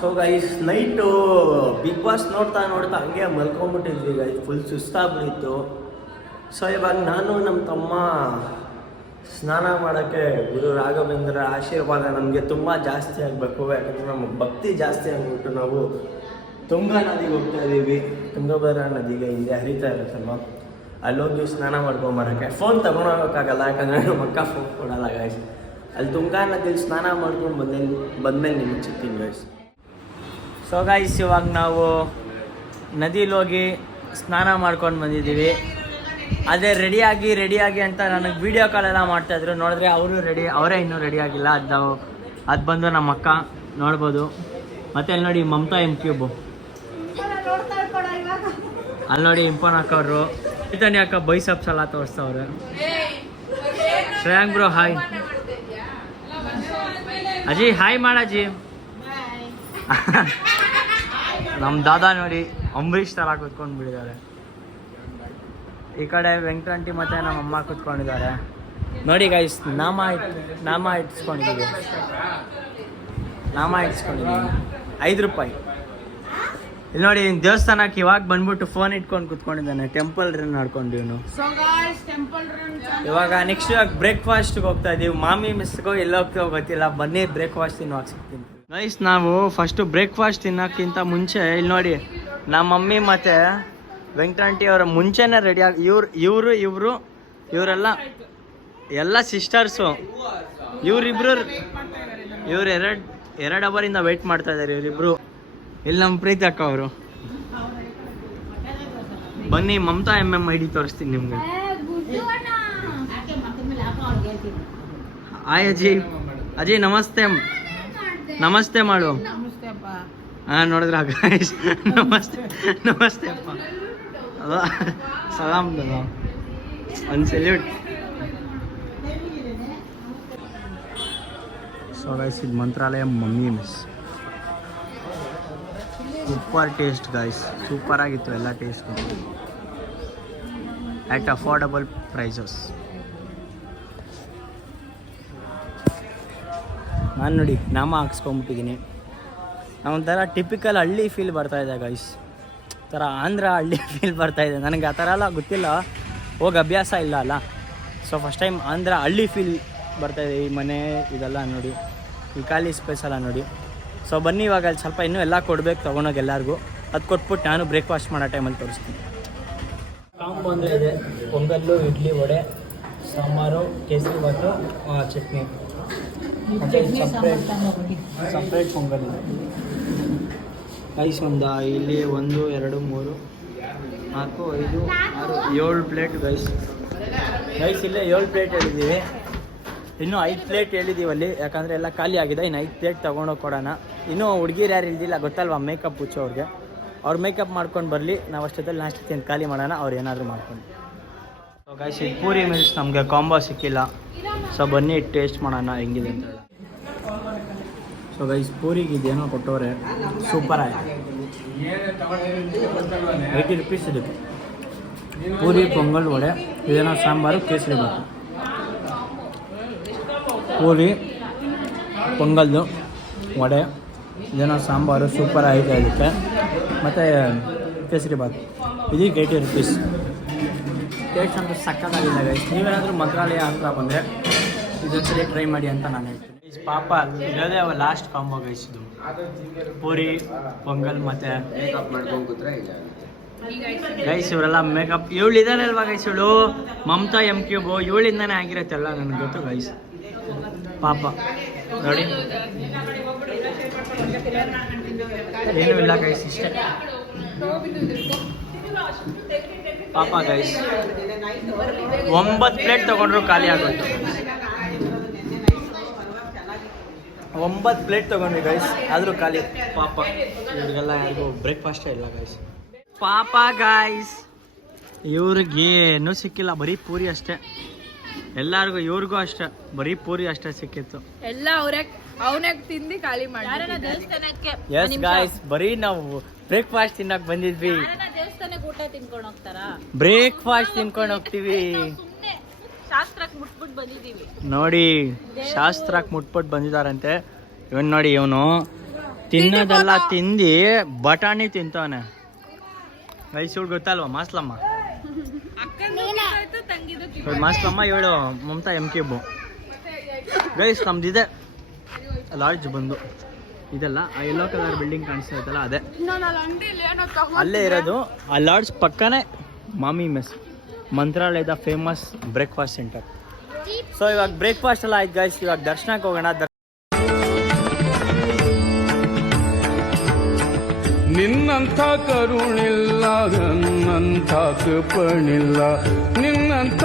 So guys night Bigg Boss ನೋಡ್ತಾ ಹಂಗೆ ಮಲ್ಕೊಂಡ್ಬಿಟ್ಟಿದ್ವಿ ಗೈಸ್, ಫುಲ್ ಸುಸ್ತಾಗ್ಬಿಟ್ಟಿತ್ತು. ಸೊ ಇವಾಗ ನಾನು ನಮ್ಮ ತಮ್ಮ ಸ್ನಾನ ಮಾಡೋಕ್ಕೆ ಗುರು ರಾಘವೇಂದ್ರ ಆಶೀರ್ವಾದ ನಮಗೆ ತುಂಬ ಜಾಸ್ತಿ ಆಗಬೇಕು. ಯಾಕಂದರೆ ನಮಗೆ ಭಕ್ತಿ ಜಾಸ್ತಿ ಆಗಿಬಿಟ್ಟು ನಾವು ತುಂಗಾ ನದಿಗೆ ಹೋಗ್ತಾ ಇದ್ದೀವಿ. ತುಂಗಭದ್ರಾ ನದಿಗೆ ಹಿಂದೆ ಹರಿತಾ ಇರುತ್ತಲ್ವ, ಅಲ್ಲೋಗಿ ಸ್ನಾನ ಮಾಡ್ಕೊಂಬರೋಕ್ಕೆ. ಫೋನ್ ತೊಗೊಂಡೋಗೋಕ್ಕಾಗಲ್ಲ, ಯಾಕಂದರೆ ನಮ್ಮ ಅಕ್ಕ ಫೋನ್ ಕೊಡಲ್ಲ ಗೈಸ್. ಅಲ್ಲಿ ತುಂಗಾ ನದಿಲಿ ಸ್ನಾನ ಮಾಡ್ಕೊಂಡು ಬಂದಮೇಲೆ ನಿಮಗೆ ಸಿಗ್ತೀನಿ ಗೈಸ್. ಸೊ ಗೈಸ್ ಇವಾಗ ನಾವು ನದಿಲಿ ಹೋಗಿ ಸ್ನಾನ ಮಾಡ್ಕೊಂಡು ಬಂದಿದ್ದೀವಿ. ಅದೇ ರೆಡಿಯಾಗಿ ಅಂತ ನನಗೆ ವೀಡಿಯೋ ಕಾಲೆಲ್ಲ ಮಾಡ್ತಾಯಿದ್ರು. ನೋಡಿದ್ರೆ ಅವರೇ ಇನ್ನೂ ರೆಡಿ ಆಗಿಲ್ಲ. ಅದು ಬಂದು ನಮ್ಮ ಅಕ್ಕ ನೋಡ್ಬೋದು. ಮತ್ತು ಅಲ್ಲಿ ನೋಡಿ ಮಮತಾ ಎಮ್ ಕ್ಯೂಬು, ಅಲ್ಲಿ ನೋಡಿ ಇಂಪನ್ ಹಾಕೋರು. ಇತಾನಿ ಅಕ್ಕ ಬೈಸಪ್ಸ್ ಎಲ್ಲ ತೋರಿಸ್ತವ್ರೆ. ಶ್ರೇಯಾಂಗ್ ಬ್ರೋ ಹಾಯ್. ಅಜಿ ಹಾಯ್ ಮಾಡಜ್ಜಿ. ನಮ್ಮ ದಾದಾ ನೋಡಿ ಅಂಬರೀಷ್ ಥರ ಕೂತ್ಕೊಂಡು ಬಿಟ್ಟಿದ್ದಾರೆ. ಈ ಕಡೆ ವೆಂಕಟಂಟಿ ಮತ್ತು ನಮ್ಮ ಅಮ್ಮ ಕೂತ್ಕೊಂಡಿದ್ದಾರೆ ನೋಡಿ ಗೈಸ್. ನಾಮ ಇಟ್ಸ್ಕೊಂಡಿದ್ದೀವಿ 5 ರೂಪಾಯಿ. ಇಲ್ಲಿ ನೋಡಿ ದೇವಸ್ಥಾನಕ್ಕೆ ಇವಾಗ ಬಂದ್ಬಿಟ್ಟು ಫೋನ್ ಇಟ್ಕೊಂಡು ಕೂತ್ಕೊಂಡಿದ್ದಾನೆ. ಟೆಂಪಲ್ ರನ್ ಮಾಡ್ಕೊಂಡು ಇವನು. ಇವಾಗ ನೆಕ್ಸ್ಟ್ ಇವಾಗ ಬ್ರೇಕ್ಫಾಸ್ಟ್ಗೆ ಹೋಗ್ತಾ ಇದ್ದೀವಿ. ಮಾಮಿ ಮಿಸ್ಗೋ ಎಲ್ಲ ಹೋಗ್ತೀವೋ ಗೊತ್ತಿಲ್ಲ. ಬನ್ನಿ ಬ್ರೇಕ್ಫಾಸ್ಟ್ ತಿನ್ನುವಾಗ ಸಿಗ್ತೀನಿ ಗೈಸ್. ನಾವು ಫಸ್ಟು ಬ್ರೇಕ್ಫಾಸ್ಟ್ ತಿನ್ನೋಕ್ಕಿಂತ ಮುಂಚೆ ಇಲ್ಲಿ ನೋಡಿ ನಮ್ಮ ಮಮ್ಮಿ ಮತ್ತು ವೆಂಕಟಾಂಟಿ ಅವರ ಮುಂಚೆನೇ ರೆಡಿಯಾಗಿ ಇವರೆಲ್ಲ ಸಿಸ್ಟರ್ಸು. ಇವ್ರು ಎರಡು ಅವರಿಂದ ವೆಯ್ಟ್ ಮಾಡ್ತಾ ಇದ್ದಾರೆ ಇವರಿಬ್ರು. ಇಲ್ಲಿ ನಮ್ಮ ಪ್ರೀತಿ ಅಕ್ಕ ಅವರು. ಬನ್ನಿ ಮಮತಾ ID ತೋರಿಸ್ತೀನಿ ನಿಮ್ಗೆ. ಹಾಯ್ ಅಜಿ ನಮಸ್ತೆ ಮಾಡು. ಹಾಂ ನೋಡಿದ್ರ ಗೈಸ್, ನಮಸ್ತೆ ಅಪ್ಪ. ಸಲಾಮ್ ಒಂದು ಸೆಲ್ಯೂಟ್. ಸೊ ಗೈಸ್ ಇದು Mantralaya mummy miss. Super taste guys, super ಆಗಿತ್ತು ಎಲ್ಲ ಟೇಸ್ಟ್ ಆ್ಯಟ್ ಅಫೋರ್ಡಬಲ್ ಪ್ರೈಸಸ್. ನಾನು ನೋಡಿ ನಾಮ ಹಾಕ್ಸ್ಕೊಂಬಿಟ್ಟಿದ್ದೀನಿ. ಒಂಥರ ಟಿಪಿಕಲ್ ಹಳ್ಳಿ ಫೀಲ್ ಬರ್ತಾಯಿದೆ ಗೈಸ್. ಥರ ಆಂಧ್ರ ಹಳ್ಳಿ ಫೀಲ್ ಬರ್ತಾಯಿದೆ ನನಗೆ. ಆ ಥರ ಎಲ್ಲ ಗೊತ್ತಿಲ್ಲ, ಹೋಗಿ ಅಭ್ಯಾಸ ಇಲ್ಲ ಅಲ್ಲ. ಸೊ ಫಸ್ಟ್ ಟೈಮ್ ಆಂಧ್ರ ಹಳ್ಳಿ ಫೀಲ್ ಬರ್ತಾಯಿದೆ. ಈ ಮನೆ ಇದೆಲ್ಲ ನೋಡಿ, ಈ ಖಾಲಿ ಸ್ಪೇಸ್ ಎಲ್ಲ ನೋಡಿ. ಸೊ ಬನ್ನಿ ಇವಾಗ ಅಲ್ಲಿ ಸ್ವಲ್ಪ ಇನ್ನೂ ಎಲ್ಲ ಕೊಡಬೇಕು ತೊಗೊಂಡೋಗಿ ಎಲ್ಲರಿಗೂ. ಅದು ಕೊಟ್ಬಿಟ್ಟು ನಾನು ಬ್ರೇಕ್ಫಾಸ್ಟ್ ಮಾಡೋ ಟೈಮಲ್ಲಿ ತೋರಿಸ್ತೀನಿ. ಕಾಂಬೋ ಅಂದರೆ ಇದೆ: ಪೊಂಗಲ್ಲು, ಇಡ್ಲಿ, ವಡೆ, ಸಾಂಬಾರು, ಕೇಸರಿ ಬಾತು, ಚಟ್ನಿ. ಮತ್ತು ಸಪ್ರೇಟ್ ಪೊಂಗಲ್ ಇದೆ ಗೈಸ್. ಇಲ್ಲಿ 1 2 3 4 5 6 7 ಪ್ಲೇಟ್ ಗೈಸ್. ಇಲ್ಲೇ 7 ಪ್ಲೇಟ್ ಹೇಳಿದ್ದೀವಿ. ಇನ್ನೂ 5 ಪ್ಲೇಟ್ ಹೇಳಿದ್ದೀವಿ ಅಲ್ಲಿ, ಯಾಕಂದರೆ ಎಲ್ಲ ಖಾಲಿ ಆಗಿದೆ. ಇನ್ನು 5 ಪ್ಲೇಟ್ ತೊಗೊಂಡೋಗಿ ಕೊಡೋಣ. ಇನ್ನೂ ಹುಡುಗಿರು ಯಾರು ಇಲ್ದಿಲ್ಲ ಗೊತ್ತಲ್ವ, ಮೇಕಪ್ ಹುಚ್ಚೋರಿಗೆ. ಅವ್ರು ಮೇಕಪ್ ಮಾಡ್ಕೊಂಡು ಬರಲಿ, ನಾವು ಅಷ್ಟೊತ್ತಲ್ಲಿ ನಾಷ್ಟಕ್ಕೆ ಖಾಲಿ ಮಾಡೋಣ, ಅವ್ರು ಏನಾದರೂ ಮಾಡ್ಕೊಂಡು. ಸೊ ಗೈಸ್ ಇದು ಪೂರಿ ಮಿಲ್ಸ್ ನಮಗೆ ಕಾಂಬೋ ಸಿಕ್ಕಿಲ್ಲ. ಸೊ ಬನ್ನಿ ಟೇಸ್ಟ್ ಮಾಡೋಣ ಹೆಂಗಿದೆ ಅಂತ. ಸೊ ಗೈಸ್ ಪೂರಿಗೆ ಇದೇನೋ ಕೊಟ್ಟವ್ರೆ, ಸೂಪರ್ ಆಗಿದೆ. 80 ರೂಪೀಸ್ ಇದಕ್ಕೆ. ಪೂರಿ, ಪೊಂಗಲ್, ವಡೆ, ಇದೇನೋ ಸಾಂಬಾರು, ಕೇಸರಿ ಬಾತು. ಪೂರಿ, ಪೊಂಗಲ್ದು, ವಡೆ, ಇದೇನೋ ಸಾಂಬಾರು ಸೂಪರ್ ಆಗಿದೆ ಅದಕ್ಕೆ. ಮತ್ತು ಕೇಸರಿ ಬಾತ್ ಇದಕ್ಕೆ 80 ರೂಪೀಸ್. ಟೇಸ್ಟ್ ಅಂತೂ ಸಕ್ಕತ್ತಾಗಿದೆ ಗೈಸ್. ನೀವೇನಾದರೂ ಮಂತ್ರಾಲಯ ಅಂತ ಬಂದರೆ ಇದೊಂದ್ಸರಿ ಟ್ರೈ ಮಾಡಿ ಅಂತ ನಾನು ಹೇಳ್ತೀನಿ. ಪಾಪ ಇರೋದೇ ಲಾಸ್ಟ್ ಕಾಂಬೋ ಗೈಸ್ ಇದು. ಪೂರಿ, ಪೊಂಗಲ್ ಮತ್ತು ಗೈಸ್ ಇವರೆಲ್ಲ ಮೇಕಪ್. ಇದ್ದಾನೆ ಅಲ್ವಾ ಗೈಸ್, ಇವಳು ಮಮತಾ ಎಮ್ ಕ್ಯೂಬು. ಇವಳಿಂದಾನೇ ಆಗಿರತ್ತೆಲ್ಲ ನನಗೆ ಗೊತ್ತು ಗೈಸ್. ಪಾಪ ನೋಡಿ ಏನೂ ಇಲ್ಲ ಗೈಸ್, ಇಷ್ಟೇ ಪಾಪ ಗೈಸ್. 9 ಪ್ಲೇಟ್ ತೊಗೊಂಡ್ರು ಖಾಲಿ ಆಗೋಯ್ತು. 9 ಪ್ಲೇಟ್ ತೊಗೊಂಡ್ವಿ ಗೈಸ್, ಆದರೂ ಖಾಲಿ. ಪಾಪ ಇವ್ರಿಗೆಲ್ಲ ಯಾರಿಗೂ ಬ್ರೇಕ್ಫಾಸ್ಟೇ ಇಲ್ಲ ಗೈಸ್. ಪಾಪ ಗೈಸ್, ಇವ್ರಿಗೇನೂ ಸಿಕ್ಕಿಲ್ಲ, ಬರೀ ಪೂರಿ ಅಷ್ಟೇ. ಎಲ್ಲರಿಗೂ ಇವ್ರಿಗೂ ಅಷ್ಟೇ, ಬರೀ ಪೂರಿ ಅಷ್ಟೇ ಸಿಕ್ಕಿತ್ತು. ಎಲ್ಲ ಅವನೇ ತಿಂದು ಖಾಲಿ ಮಾಡಿ. ಎಸ್ ಗೈಸ್, ಬರೀ ನಾವು ಬ್ರೇಕ್ಫಾಸ್ಟ್ ತಿನ್ನಕ್ ಬಂದಿದ್ವಿ. ಬ್ರೇಕ್ಫಾಸ್ಟ್ ತಿನ್ಕೊಂಡು ಹೋಗ್ತೀವಿ. ಶಾಸ್ತ್ರಕ್ಕೆ ಮುಟ್ಬಿಟ್ಟು ಬಂದಿದ್ದೀವಿ ನೋಡಿ. ಶಾಸ್ತ್ರಕ್ಕೆ ಮುಟ್ಬಿಟ್ಟು ಬಂದಿದ್ದಾರಂತೆ. ಇವನು ನೋಡಿ, ಇವನು ತಿನ್ನೋದೆಲ್ಲ ತಿಂದು ಬಟಾಣಿ ತಿಂತವನೆ. ವಯಸ್ಸುಳು ಗೊತ್ತಲ್ವಾ ಮಾಸ್ಲಮ್ಮ? ಮಾಸ್ಲಮ್ಮ ಇವಳು ಮಮತಾ MKಬು. ಗೈಸ್ ನಮ್ದಿದೆ ಲಾಡ್ಜ್ ಬಂದು ಇದೆಲ್ಲ ಆ ಯೆಲ್ಲೋ ಕಲರ್ ಬಿಲ್ಡಿಂಗ್ ಕಾಣಿಸ್ತಾ ಇತ್ತಲ್ಲ ಅದೇ ಅಲ್ಲೇ ಇರೋದು. ಆ ಲಾಡ್ಜ್ ಪಕ್ಕನೇ ಮಾಮಿ ಮೆಸ್, ಮಂತ್ರಾಲಯದ ಫೇಮಸ್ ಬ್ರೇಕ್ಫಾಸ್ಟ್ ಸೆಂಟರ್. ಸೊ ಇವಾಗ ಬ್ರೇಕ್ಫಾಸ್ಟ್ ಎಲ್ಲ ಆಯ್ತು ಗೈಸ್, ಇವಾಗ ದರ್ಶನಕ್ಕೆ ಹೋಗೋಣ. ನಿನ್ನಂಥ ಕರುಣಿಲ್ಲ, ನನ್ನಂಥ ಕೃಪಣಿಲ್ಲ, ನಿನ್ನಂಥ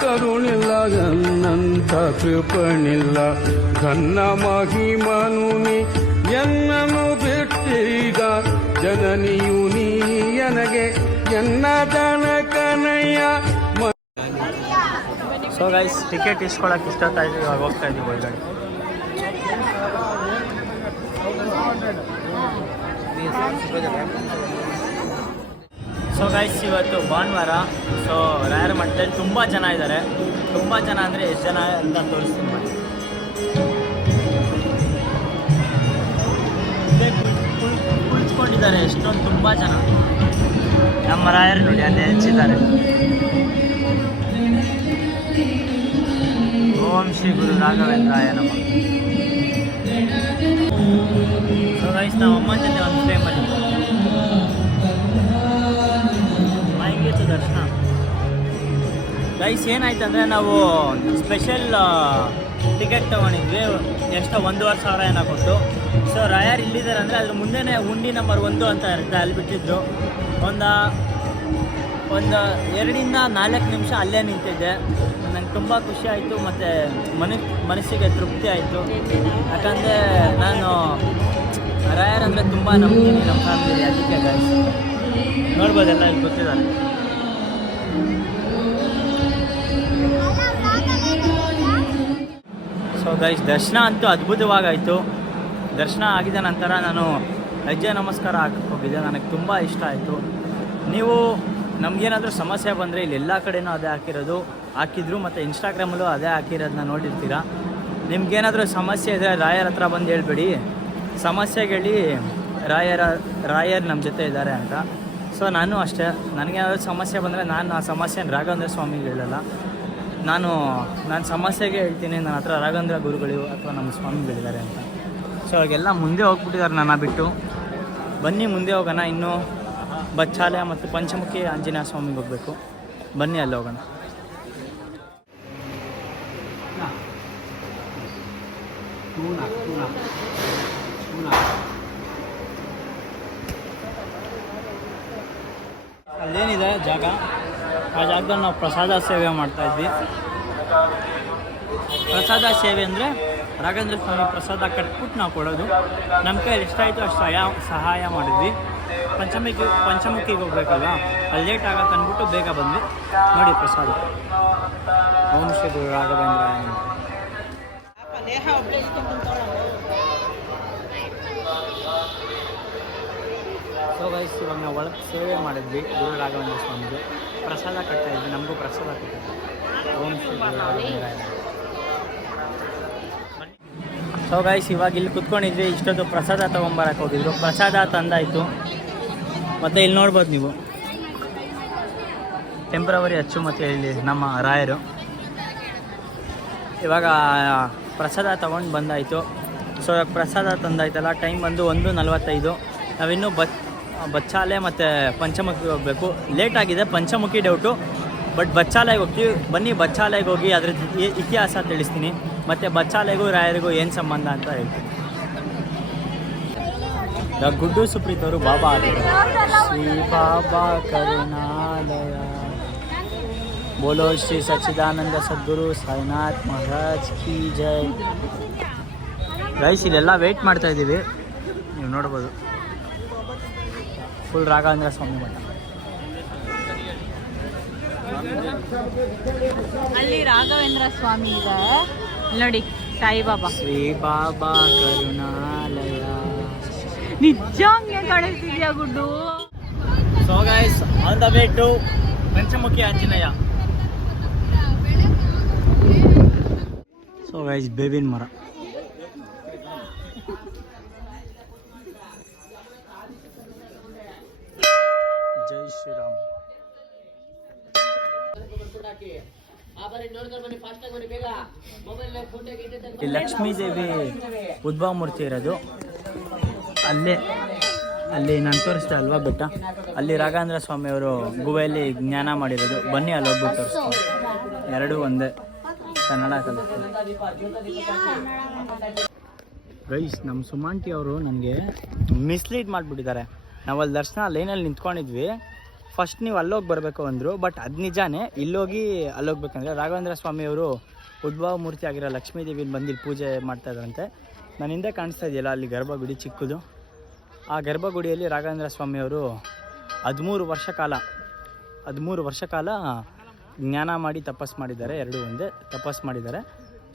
ಕರುಣಿಲ್ಲ, ನನ್ನಂಥ ಕೃಪಣಿಲ್ಲ. ಘನ್ನ ಮಹಿಮನು ನೀ ಎನ್ನನು ಬಿಟ್ಟೀಗ, ಜನನಿಯು ನೀ ನನಗೆ ಎನ್ನ ದನಕನಯ್ಯ. ಸೊ ಗೈಸ್ ಟಿಕೆಟ್ ಇಸ್ಕೊಳಕ್ಕೆ ಇಷ್ಟೊತ್ತಾಯ್ತು, ಇವಾಗ ಹೋಗ್ತಾ ಇದ್ದೀವಿ ಒಳಗಡೆ. ಸೊ ಗೈಸ್ ಇವತ್ತು ಭಾನುವಾರ. ಸೊ ರಾಯರ ಮಠದಲ್ಲಿ ತುಂಬ ಜನ ಇದ್ದಾರೆ. ತುಂಬ ಜನ ಅಂದರೆ ಎಷ್ಟು ಜನ ಅಂತ ತೋರಿಸ್ತೀನಿ ಮಾಡಿ. ಕುಳಿತುಕೊಂಡಿದ್ದಾರೆ ಎಷ್ಟೊಂದು ತುಂಬ ಜನ. ನಮ್ಮ ರಾಯರು ನೋಡಿ ಅಲ್ಲಿ ಹೆಚ್ಚಿದ್ದಾರೆ. ಓಂ ಶ್ರೀ ಗುರು ರಾಘವೇಂದ್ರಾಯ ನಮಃ. ಸೊ ಗೈಸ್ ನಾವು ಅಮ್ಮನ ಜೊತೆ ಒಂದು ಫ್ರೇ ಮಾಡಿದ್ವಿ. ಹೆಂಗಿತ್ತು ದರ್ಶನ ಗೈಸ್? ಏನಾಯ್ತು ಅಂದರೆ ನಾವು ಸ್ಪೆಷಲ್ ಟಿಕೆಟ್ ತೊಗೊಂಡಿದ್ವಿ. ಎಷ್ಟೋ 1,500 ಏನೋ ಕೊಟ್ಟು. ಸೊ ರಾಯರ್ ಇಲ್ಲಿದ್ದಾರೆ ಅಂದರೆ ಅದ್ರ ಮುಂದೆನೇ ಹುಂಡಿ ನಂಬರ್ 1 ಅಂತ ಇರುತ್ತೆ, ಅಲ್ಲಿ ಬಿಟ್ಟಿದ್ರು. ಒಂದು 2-4 ನಿಮಿಷ ಅಲ್ಲೇ ನಿಂತಿದ್ದೆ. ನಂಗೆ ತುಂಬ ಖುಷಿ ಆಯಿತು ಮತ್ತು ಮನಸ್ಸಿಗೆ ತೃಪ್ತಿ ಆಯಿತು. ಯಾಕಂದರೆ ನಾನು ರಾಯರ್ ಅಂದರೆ ತುಂಬ ನಂಬ್ತೀನಿ ನಮ್ಮ ಫ್ಯಾಮಿಲಿ. ಅದಕ್ಕೆ ಗೈಸ್ ನೋಡ್ಬೋದೆಲ್ಲ ಇಲ್ಲಿ ಗೊತ್ತಿದ್ದಾರೆ. ಸೊ ಗೈಸ್ ದರ್ಶನ ಅಂತೂ ಅದ್ಭುತವಾಗಾಯಿತು. ದರ್ಶನ ಆಗಿದ ನಂತರ ನಾನು ಹೆಜ್ಜೆ ನಮಸ್ಕಾರ ಹಾಕಕ್ಕೆ ಹೋಗಿದ್ದೆ. ನನಗೆ ತುಂಬ ಇಷ್ಟ ಆಯಿತು. ನೀವು ನಮಗೇನಾದರೂ ಸಮಸ್ಯೆ ಬಂದರೆ ಇಲ್ಲಿ ಎಲ್ಲ ಕಡೆನೂ ಅದೇ ಹಾಕಿದ್ರು ಮತ್ತು ಇನ್ಸ್ಟಾಗ್ರಾಮಲ್ಲೂ ಅದೇ ಹಾಕಿರೋದನ್ನ ನೋಡಿರ್ತೀರ. ನಿಮ್ಗೇನಾದರೂ ಸಮಸ್ಯೆ ಇದ್ದರೆ ರಾಯರ್ ಹತ್ರ ಬಂದು ಹೇಳ್ಬೇಡಿ, ಸಮಸ್ಯೆಗೇಳಿ ರಾಯರ್ ನಮ್ಮ ಜೊತೆ ಇದ್ದಾರೆ ಅಂತ. ಸೊ ನಾನು ಅಷ್ಟೇ, ನನಗೇನಾದರೂ ಸಮಸ್ಯೆ ಬಂದರೆ ನಾನು ಆ ಸಮಸ್ಯೆನ ರಾಘವೇಂದ್ರ ಸ್ವಾಮಿಗೆ ಹೇಳಲ್ಲ, ನಾನು ಸಮಸ್ಯೆಗೆ ಹೇಳ್ತೀನಿ ನನ್ನ ಹತ್ರ ರಾಘವೇಂದ್ರ ಗುರುಗಳು ಅಥವಾ ನಮ್ಮ ಸ್ವಾಮಿಗಳಿದ್ದಾರೆ ಅಂತ. ಸೊ ಅವಾಗೆಲ್ಲ ಮುಂದೆ ಹೋಗ್ಬಿಟ್ಟಿದ್ದಾರೆ ನನ್ನ ಬಿಟ್ಟು. ಬನ್ನಿ ಮುಂದೆ ಹೋಗೋಣ. ಇನ್ನೂ ಬಚ್ಚಾಲಯ ಮತ್ತು ಪಂಚಮುಖಿ ಆಂಜನೇಯ ಸ್ವಾಮಿಗೆ ಹೋಗಬೇಕು. ಬನ್ನಿ ಅಲ್ಲಿ ಹೋಗೋಣ. ಅಲ್ಲೇನಿದೆ ಜಾಗ, ಆ ಜಾಗದಲ್ಲಿ ನಾವು ಪ್ರಸಾದ ಸೇವೆ ಮಾಡ್ತಾಯಿದ್ವಿ. ಪ್ರಸಾದ ಸೇವೆ ಅಂದರೆ ರಾಘವೇಂದ್ರ ಸ್ವಾಮಿ ಪ್ರಸಾದ ಕಟ್ಬಿಟ್ಟು ನಾವು ಕೊಡೋದು. ನಮ್ಮ ಕೈಯಲ್ಲಿ ಎಷ್ಟಾಯಿತು ಅಷ್ಟು ಸಹಾಯ ಮಾಡಿದ್ವಿ. ಪಂಚಮುಖಿಗೆ ಹೋಗ್ಬೇಕಲ್ಲ, ಅಲ್ಲಿ ಲೇಟ್ ಆಗತ್ತೆ ಅಂದ್ಬಿಟ್ಟು ಬೇಗ ಬಂದ್ವಿ. ನೋಡಿ ಪ್ರಸಾದ. ಓಂ ಶ್ರೀ ಗುರು ರಾಘವೇಂದ್ರ. ಸೊ ಗೈಸ್ ಇವಾಗ ನಾವು ಒಳಗೆ ಸೇವೆ ಮಾಡಿದ್ವಿ ಗುರು ರಾಘವೇಂದ್ರ ಸ್ವಾಮಿಗೆ. ಪ್ರಸಾದ ಕಟ್ತಾಯಿದ್ವಿ, ನಮಗೂ ಪ್ರಸಾದ ಕೊಟ್ಟಿದ್ವಿ. ಓಂ ಶ್ರೀ ಗುರು ರಾಘವೇಂದ್ರ. ಸೊ ಗೈಸ್ ಇವಾಗ ಇಲ್ಲಿ ಕುತ್ಕೊಂಡಿದ್ವಿ. ಇಷ್ಟೊತ್ತು ಪ್ರಸಾದ ತೊಗೊಂಬರಕ್ಕೆ ಹೋಗಿದ್ರು. ಪ್ರಸಾದ ತಂದಾಯಿತು. ಮತ್ತು ಇಲ್ಲಿ ನೋಡ್ಬೋದು ನೀವು ಟೆಂಪ್ರವರಿ ಅಚ್ಚು ಮತ್ತು ಇಲ್ಲಿ ನಮ್ಮ ರಾಯರು. ಇವಾಗ ಪ್ರಸಾದ ತೊಗೊಂಡು ಬಂದಾಯಿತು. ಸೊ ಇವಾಗ ಪ್ರಸಾದ ತಂದಾಯ್ತಲ್ಲ, ಟೈಮ್ ಬಂದು 1:45. ನಾವಿನ್ನೂ ಬಚ್ಚಾಲೆ ಮತ್ತು ಪಂಚಮುಖಿಗೆ ಹೋಗಬೇಕು. ಲೇಟಾಗಿದೆ, ಪಂಚಮುಖಿ ಡೌಟು. ಬಟ್ ಬಚ್ಚಾಲೆಗೆ ಹೋಗ್ತೀವಿ. ಬನ್ನಿ ಬಚ್ಚಾಲೆಗೆ ಹೋಗಿ ಅದ್ರದ್ದು ಇತಿಹಾಸ ತಿಳಿಸ್ತೀನಿ. ಮತ್ತು ಬಚ್ಚಾಲೆಗೂ ರಾಯರಿಗೂ ಏನು ಸಂಬಂಧ ಅಂತ ಹೇಳ್ತೀನಿ. ಗುಡ್ಡು ಸುಪ್ರೀತ್ ಅವರು ಬಾಬಾ ಶ್ರೀ ಬಾಬಾ ಕರುಣಾಲಯ ಬೋಲೋ ಶ್ರೀ ಸಚ್ಚಿದಾನಂದ ಸದ್ಗುರು ಸಾಯಿನಾಥ್ ಮಹಾರಾಜ್ ಕಿ ಜೈ. ಗೈಸ್ ಇಲ್ಲೆಲ್ಲ ವೆಯ್ಟ್ ಮಾಡ್ತಾ ಇದ್ದೀವಿ, ನೀವು ನೋಡ್ಬೋದು. ಫುಲ್ ರಾಘವೇಂದ್ರ ಸ್ವಾಮಿ ಮಠ. ಅಲ್ಲಿ ರಾಘವೇಂದ್ರ ಸ್ವಾಮಿ ಇದೆ ನೋಡಿ, ಸಾಯಿಬಾಬಾ. ಶ್ರೀ ಬಾಬಾ ಕರುಣಾಲಯ. ನಿಜ ಹಂಗೆ ಕಾಣಿಸ್ತಿದ್ಯಾ Guddu? So guys on the way to Panchamukhi Anjaneya. So guys ಬೇವಿನ ಮರ. ಈ ಲಕ್ಷ್ಮೀ ದೇವಿ ಉದ್ಭವ ಮೂರ್ತಿ ಇರೋದು ಅಲ್ಲಿ ನಾನು ತೋರಿಸ್ದೆ ಅಲ್ವಾ ಬೆಟ್ಟ, ಅಲ್ಲಿ ರಾಘವೇಂದ್ರ ಸ್ವಾಮಿಯವರು ಗುಹೆಯಲ್ಲಿ ಜ್ಞಾನ ಮಾಡಿರೋದು. ಬನ್ನಿ ಅಲ್ಲಿ ಹೋಗ್ಬಿಟ್ಟು ತೋರಿಸ್ತೀನಿ. ಎರಡೂ ಒಂದೇ, ಕನ್ನಡ ಕಲಿತು. ಗೈಸ್, ನಮ್ಮ ಸುಮಾಂಟಿ ಅವರು ನನಗೆ ಮಿಸ್ಲೀಡ್ ಮಾಡಿಬಿಟ್ಟಿದ್ದಾರೆ. ನಾವು ಅಲ್ಲಿ ದರ್ಶನ ಲೈನಲ್ಲಿ ನಿಂತ್ಕೊಂಡಿದ್ವಿ. ಫಸ್ಟ್ ನೀವು ಅಲ್ಲೋಗಿ ಬರಬೇಕು ಅಂದರು, ಬಟ್ ಅದು ನಿಜಾನೇ. ಇಲ್ಲೋಗಿ ಅಲ್ಲೋಗ್ಬೇಕಂದ್ರೆ ರಾಘವೇಂದ್ರ ಸ್ವಾಮಿಯವರು ಉದ್ಭವ ಮೂರ್ತಿ ಆಗಿರೋ ಲಕ್ಷ್ಮೀ ದೇವಿನ ಬಂದು ಪೂಜೆ ಮಾಡ್ತಾಯಿದ್ರಂತೆ. ನನ್ನ ಹಿಂದೆ ಕಾಣಿಸ್ತಾ ಇದೆಯಲ್ಲ, ಅಲ್ಲಿ ಗರ್ಭಗುಡಿ ಚಿಕ್ಕದು. ಆ ಗರ್ಭಗುಡಿಯಲ್ಲಿ ರಾಘವೇಂದ್ರ ಸ್ವಾಮಿಯವರು 13 ವರ್ಷ ಕಾಲ ಜ್ಞಾನ ಮಾಡಿ ತಪಸ್ಸು ಮಾಡಿದ್ದಾರೆ. ಎರಡೂ ಒಂದೇ ತಪಸ್ಸು ಮಾಡಿದ್ದಾರೆ.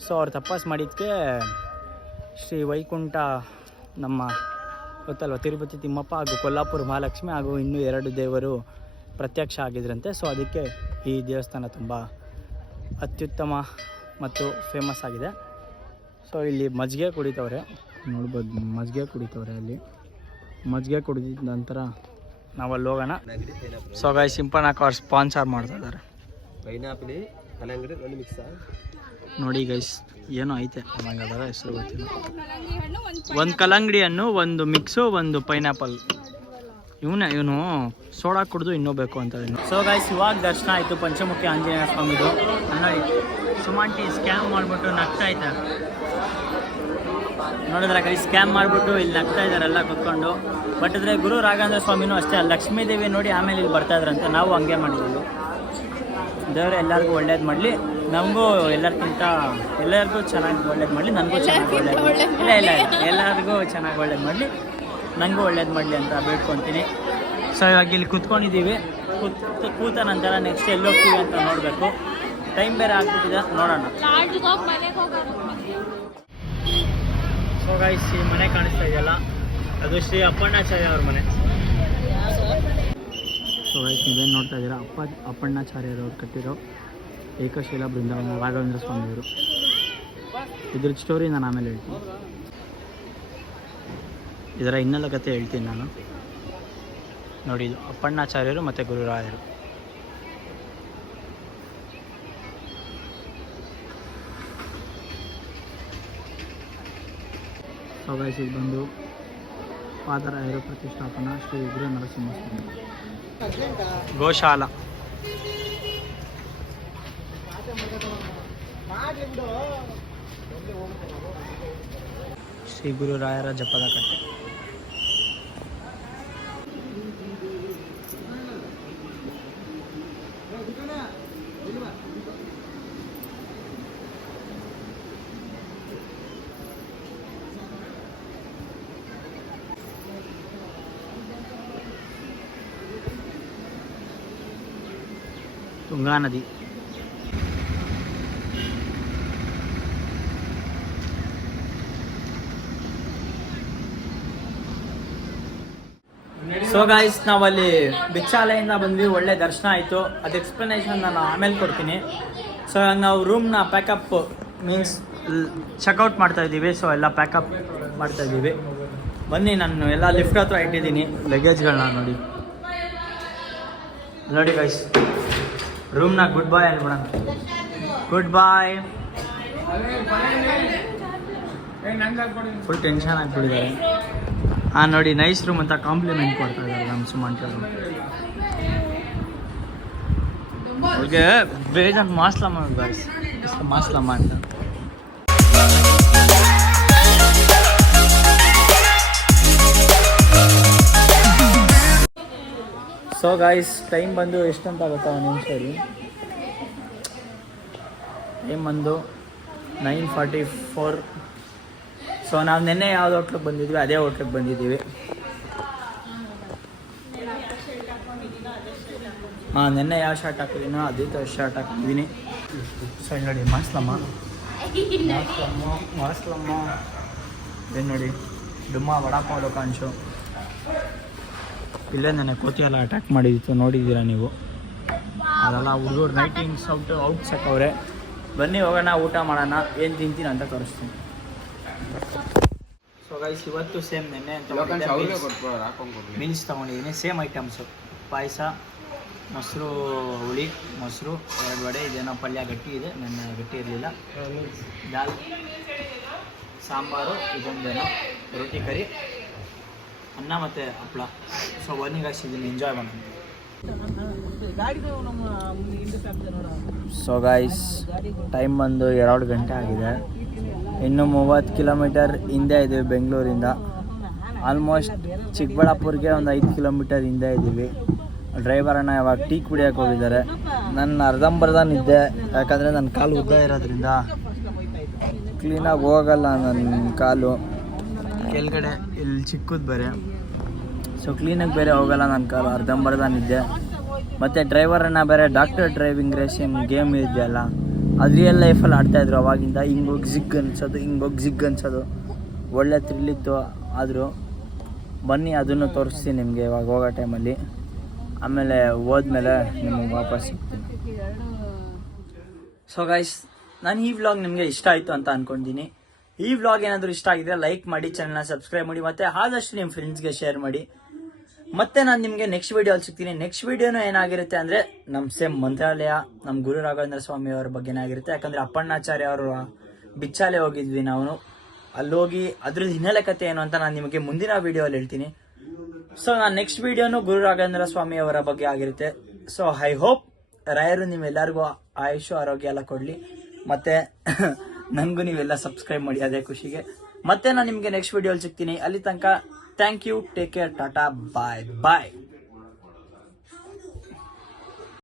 ಸೊ ಅವ್ರು ತಪಸ್ಸು ಮಾಡಿದ್ದಕ್ಕೆ ಶ್ರೀ ವೈಕುಂಠ ನಮ್ಮ ಗೊತ್ತಲ್ವ, ತಿರುಪತಿ ತಿಮ್ಮಪ್ಪ ಹಾಗೂ ಕೊಲ್ಲಾಪುರ ಮಹಾಲಕ್ಷ್ಮಿ ಹಾಗೂ ಇನ್ನೂ 2 ದೇವರು ಪ್ರತ್ಯಕ್ಷ ಆಗಿದ್ರಂತೆ. ಸೊ ಅದಕ್ಕೆ ಈ ದೇವಸ್ಥಾನ ತುಂಬ ಅತ್ಯುತ್ತಮ ಮತ್ತು ಫೇಮಸ್ ಆಗಿದೆ. ಸೊ ಇಲ್ಲಿ ಮಜ್ಜಿಗೆ ಕುಡಿತವ್ರೆ, ನೋಡ್ಬೋದು. ಮಜ್ಜಿಗೆ ಕುಡಿತವ್ರೆ. ಅಲ್ಲಿ ಮಜ್ಜಿಗೆ ಕುಡಿದ ನಂತರ ನಾವು ಅಲ್ಲಿ ಹೋಗೋಣ. ಸೊ ಗಾಯ್ಸ್, ಸಿಂಪನಾಕ್ ಅವ್ರು ಸ್ಪಾನ್ಸರ್ ಮಾಡ್ತಾ ಇದ್ದಾರೆ. ನೋಡಿ ಗೈಸ್, ಏನೋ ಐತೆ ನಂಗೆ ಅದರ ಹೆಸರು ಗೊತ್ತಿಲ್ಲ. ಒಂದು ಕಲ್ಲಂಗಡಿ ಹಣ್ಣು, ಒಂದು ಮಿಕ್ಸು, ಒಂದು ಪೈನಾಪಲ್. ಇವನು ಸೋಡಾ ಕುಡಿದು ಇನ್ನೂ ಬೇಕು ಅಂತ. ಸೊ ಗೈಸ್, ಇವಾಗ ದರ್ಶನ ಆಯಿತು ಪಂಚಮುಖಿ ಆಂಜನೇಯ ಸ್ವಾಮಿದು. ನೋಡಿ, ಸುಮಾಂಟಿ ಸ್ಕ್ಯಾಮ್ ಮಾಡಿಬಿಟ್ಟು ನಗ್ತಾ ಇದ್ದಾರೆ. ನೋಡಿದ್ರೆ ಗೈಸ್, ಸ್ಕ್ಯಾಮ್ ಮಾಡಿಬಿಟ್ಟು ಇಲ್ಲಿ ನಗ್ತಾ ಇದ್ದಾರೆಲ್ಲ ಕೂತ್ಕೊಂಡು. ಬಟ್ ಆದರೆ ಗುರು ರಾಘವೇಂದ್ರ ಸ್ವಾಮಿನೂ ಅಷ್ಟೇ, ಲಕ್ಷ್ಮೀ ದೇವಿ ನೋಡಿ ಆಮೇಲೆ ಇಲ್ಲಿ ಬರ್ತಾ ಇದ್ರಂತೆ. ನಾವು ಹಂಗೆ ಮಾಡಿದ್ದೀವಿ. ದೇವರು ಎಲ್ಲರಿಗೂ ಒಳ್ಳೇದು ಮಾಡಲಿ, ನಮಗೂ ಎಲ್ಲರಿಗೂ ಚೆನ್ನಾಗಿ ಒಳ್ಳೇದು ಮಾಡಲಿ, ನನಗೂ ಚೆನ್ನಾಗಿ ಒಳ್ಳೇದು ಇಲ್ಲ ಎಲ್ಲರಿಗೂ ಚೆನ್ನಾಗಿ ಒಳ್ಳೇದು ಮಾಡಲಿ, ನನಗೂ ಒಳ್ಳೇದು ಮಾಡಲಿ ಅಂತ ಬೇಡ್ಕೊತೀನಿ. ಸೊ ಇವಾಗ ಇಲ್ಲಿ ಕೂತ್ಕೊಂಡಿದ್ದೀವಿ. ಕೂತ ನಂತರ ನೆಕ್ಸ್ಟ್ ಎಲ್ಲಿ ಹೋಗ್ತೀವಿ ಅಂತ ನೋಡಬೇಕು. ಟೈಮ್ ಬೇರೆ ಆಗ್ಬಿಟ್ಟಿದೆ, ನೋಡೋಣ. ಸೊ ಗೈಸ್, ಈ ಮನೆ ಕಾಣಿಸ್ತಾ ಇದೆಯಲ್ಲ, ಅದು ಶ್ರೀ ಅಪ್ಪಣ್ಣಾಚಾರ್ಯ ಅವ್ರ ಮನೆ. ಸೊ ಗೈಸ್, ನೀವೇನು ನೋಡ್ತಾ ಇದ್ದೀರಾ, ಅಪ್ಪಣ್ಣಾಚಾರ್ಯರವ್ರು ಕಟ್ಟಿರೋ ಏಕಶಿಲಾ ಬೃಂದಾವನ ರಾಘವೇಂದ್ರ ಸ್ವಾಮಿಯವರು. ಇದ್ರ ಸ್ಟೋರಿ ನಾನು ಆಮೇಲೆ ಹೇಳ್ತೀನಿ. ಇದರ ಹಿನ್ನೆಲೆ ಕಥೆ ಹೇಳ್ತೀನಿ ನಾನು. ನೋಡಿ, ಇದು ಅಪ್ಪಣ್ಣಾಚಾರ್ಯರು ಮತ್ತು ಗುರುರಾಯರು. ಸೊ ಗೈಸ್, ಇದು ಬಂದು ಪಾದರಾಯರು ಪ್ರತಿಷ್ಠಾಪನಾ ಶ್ರೀ ಉಗ್ರ ನರಸಿಂಹಸ್ವಾಮಿ ಗೋಶಾಲಾ. ಶ್ರೀ ಗುರುರಾಯರ ಜಪದ ಕಟ್ಟೆ. ತುಂಗಾ ನದಿ. ಸೊ ಗೈಸ್, ನಾವಲ್ಲಿ ಭಿಕ್ಷಾಲಯಿಂದ ಬಂದ್ವಿ. ಒಳ್ಳೆ ದರ್ಶನ ಆಯಿತು. ಅದು ಎಕ್ಸ್ಪ್ಲನೇಷನ್ ನಾನು ಆಮೇಲೆ ಕೊಡ್ತೀನಿ. ಸೊ ನಾವು ರೂಮ್ನ ಪ್ಯಾಕಪ್ ಮೀನ್ಸ್ ಚೆಕ್ಔಟ್ ಮಾಡ್ತಾ ಇದ್ದೀವಿ. ಸೊ ಎಲ್ಲ ಪ್ಯಾಕಪ್ ಮಾಡ್ತಾ ಇದ್ದೀವಿ. ಬನ್ನಿ, ನಾನು ಎಲ್ಲ ಲಿಫ್ಟ್ ಹತ್ರ ಇಟ್ಟಿದ್ದೀನಿ ಲಗೇಜ್ಗಳನ್ನ. ನೋಡಿ ಗೈಸ್, ರೂಮ್ನ ಗುಡ್ ಬಾಯ್ ಅನ್ಬಿಡೋಣ. Good bye. ಫುಲ್ ಟೆನ್ಷನ್ ಆಗಿಬಿಟ್ಟಿದ್ದಾರೆ. ನೋಡಿ, ನೈಸ್ ರೂಮ್ ಅಂತ ಕಾಂಪ್ಲಿಮೆಂಟ್ ಕೊಡ್ತಾ ಇದ್ದಾರೆ ನಮ್ಮ ಸುಮಾಂಟಿ ಅವರು. ಅವ್ರಿಗೆ ಬೇಜಾನ್ ಮಾಸ್ಲಮ್ಮ ಗೈಸ್, ಮಾಸ್ಲಮ್ಮ ಅಂತ. ಸೊ ಗೈಸ್, ಟೈಮ್ ಬಂದು ಎಷ್ಟಂತ ಗೊತ್ತಾ, ಒಂದು ನಿಮಿಷ ಹೇಳಿ. ಟೈಮ್ ಬಂದು 9:44. ಸೊ ನಾವು ನಿನ್ನೆ ಯಾವ್ದು ಹೋಟ್ಲಿಗೆ ಬಂದಿದ್ವಿ ಅದೇ ಹೋಟ್ಲಿಗೆ ಬಂದಿದ್ದೀವಿ. ನಿನ್ನೆ ಯಾವ ಶರ್ಟ್ ಹಾಕಿದ್ದೀನೋ ಅದೇ ಥರ ಶರ್ಟ್ ಹಾಕಿದ್ದೀನಿ. ಸೊ ನೋಡಿ, ಮಾಸ್ಲಮ್ಮ ಏನು ನೋಡಿ, ಡುಮ್ಮ ವಡಾಪಾವ್ ದುಕಾನ್ಸು. ಇಲ್ಲೇ ನನಗೆ ಕೋತಿ ಎಲ್ಲ ಅಟ್ಯಾಕ್ ಮಾಡಿದಿತ್ತು, ನೋಡಿದ್ದೀರಾ ನೀವು. ಅದೆಲ್ಲ ಹುಡುಗರು ನೈಟಿಂಗ್ಸ್ ಔಟ್ ಸಾಕವ್ರೆ. ಬನ್ನಿ ಹೋಗೋಣ, ಊಟ ಮಾಡೋಣ. ಏನು ತಿಂತೀನಿ ಅಂತ ತೋರಿಸ್ತೀನಿ. ಸೊ ಗೈಸ್, ಇವತ್ತು ಸೇಮ್ ನೆನ್ನೆ ಅಂತ ಮೀನ್ಸ್ ತೊಗೊಂಡಿದ್ದೀನಿ. ಸೇಮ್ ಐಟಮ್ಸು, ಪಾಯಸ, ಮೊಸರು ಹುಳಿ, ಮೊಸರು, 2 ವಡೆ, ಇದೇನೋ ಪಲ್ಯ ಗಟ್ಟಿ ಇದೆ, ನನ್ನ ಗಟ್ಟಿ ಇರಲಿಲ್ಲ, ದಾಲ್, ಸಾಂಬಾರು, ಇದೊಂದೇನೋ ರೊಟ್ಟಿ ಕರಿ, ಅನ್ನ ಮತ್ತು ಹಪ್ಪಳ. ಸೊ ಒನ್ನಿಗೆ ಹಾಕ್ಸಿದ್ದೀನಿ, ಎಂಜಾಯ್ ಮಾಡೋಣ. ಸೊ ಗೈಸ್, ಟೈಮ್ ಬಂದು 2 ಗಂಟೆ ಆಗಿದೆ. ಇನ್ನು 30 ಕಿಲೋಮೀಟರ್ ಹಿಂದೆ ಇದ್ದೀವಿ ಬೆಂಗಳೂರಿಂದ. ಆಲ್ಮೋಸ್ಟ್ ಚಿಕ್ಕಬಳ್ಳಾಪುರ್ಗೆ ಒಂದು 5 ಕಿಲೋಮೀಟರ್ ಹಿಂದೆ ಇದ್ದೀವಿ. ಡ್ರೈವರ್ ಅಣ್ಣ ಇವಾಗ ಟೀ ಕುಡಿಯೋಕೆ ಹೋಗಿದ್ದಾರೆ. ನನ್ನ ಅರ್ಧಂಬರ್ಧ ನಿದ್ದೆ, ಯಾಕಂದರೆ ನನ್ನ ಕಾಲು ಉದ್ದ ಇರೋದ್ರಿಂದ ಕ್ಲೀನಾಗಿ ಹೋಗಲ್ಲ ನನ್ನ ಕಾಲು. ಕೆಳಗಡೆ ಇಲ್ಲಿ ಚಿಕ್ಕದು ಬೇರೆ, ಸೊ ಕ್ಲೀನಾಗಿ ಬೇರೆ ಹೋಗಲ್ಲ ನನ್ನ ಕಾಲು, ಅರ್ಧಂಬರ್ಧ ನಿದ್ದೆ. ಮತ್ತು ಡ್ರೈವರನ್ನು ಬೇರೆ ಡಾಕ್ಟರ್ ಡ್ರೈವಿಂಗ್ ರೇಸಿಂಗ್ ಗೇಮ್ ಇದೆಯಲ್ಲ, ಅದು ರಿಯಲ್ ಲೈಫಲ್ಲಿ ಆಡ್ತಾಯಿದ್ರು ಅವಾಗಿಂದ. ಹಿಂಗೋಗಿ ಜಿಗ್ ಅನ್ಸೋದು, ಹಿಂಗೋಗಿ ಜಿಗ್ ಅನ್ಸೋದು, ಒಳ್ಳೆ ಥ್ರಿಲ್ಲಿತ್ತು. ಆದರೂ ಬನ್ನಿ, ಅದನ್ನು ತೋರಿಸ್ತೀನಿ ನಿಮಗೆ ಇವಾಗ ಹೋಗೋ ಟೈಮಲ್ಲಿ. ಆಮೇಲೆ ಹೋದ್ಮೇಲೆ ನಿಮಗೆ ವಾಪಸ್ ಸಿಗ್ತೀನಿ. ಸೊ ಗೈಸ್, ನಾನು ಈ ವ್ಲಾಗ್ ನಿಮಗೆ ಇಷ್ಟ ಆಯಿತು ಅಂತ ಅಂದ್ಕೊಂಡಿದ್ದೀನಿ. ಈ ವ್ಲಾಗ್ ಏನಾದರೂ ಇಷ್ಟ ಆಗಿದ್ರೆ ಲೈಕ್ ಮಾಡಿ, ಚಾನಲ್ನ ಸಬ್ಸ್ಕ್ರೈಬ್ ಮಾಡಿ, ಮತ್ತು ಆದಷ್ಟು ನಿಮ್ಮ ಫ್ರೆಂಡ್ಸ್ಗೆ ಶೇರ್ ಮಾಡಿ. ಮತ್ತೆ ನಾನು ನಿಮಗೆ ನೆಕ್ಸ್ಟ್ ವಿಡಿಯೋಲ್ಲಿ ಸಿಗ್ತೀನಿ. ನೆಕ್ಸ್ಟ್ ವಿಡಿಯೋನು ಏನಾಗಿರುತ್ತೆ ಅಂದರೆ ನಮ್ಮ ಸೇಮ್ ಮಂತ್ರಾಲಯ, ನಮ್ಮ ಗುರು ರಾಘವೇಂದ್ರ ಸ್ವಾಮಿ ಅವರ ಬಗ್ಗೆನೇ ಆಗಿರುತ್ತೆ. ಯಾಕಂದರೆ ಅಪ್ಪಣ್ಣಾಚಾರ್ಯ ಅವರ ಬಿಚ್ಚಾಲೆ ಹೋಗಿದ್ವಿ ನಾವು. ಅಲ್ಲೋಗಿ ಅದ್ರದ್ದು ಹಿನ್ನೆಲೆ ಕಥೆ ಏನು ಅಂತ ನಾನು ನಿಮಗೆ ಮುಂದಿನ ವಿಡಿಯೋಲ್ಲಿ ಹೇಳ್ತೀನಿ. ಸೊ ನಾನು ನೆಕ್ಸ್ಟ್ ವಿಡಿಯೋನು ಗುರು ರಾಘವೇಂದ್ರ ಸ್ವಾಮಿ ಅವರ ಬಗ್ಗೆ ಆಗಿರುತ್ತೆ. ಸೊ ಐ ಹೋಪ್ ರಾಯರು ನೀವೆಲ್ಲರಿಗೂ ಆಯುಷು ಆರೋಗ್ಯ ಎಲ್ಲ ಕೊಡಲಿ, ಮತ್ತು ನನಗೂ ನೀವೆಲ್ಲ ಸಬ್ಸ್ಕ್ರೈಬ್ ಮಾಡಿ, ಅದೇ ಖುಷಿಗೆ. ಮತ್ತೆ ನಾನು ನಿಮಗೆ ನೆಕ್ಸ್ಟ್ ವಿಡಿಯೋಲ್ಲಿ ಸಿಗ್ತೀನಿ. ಅಲ್ಲಿ ತನಕ thank you, take care, tata, bye bye.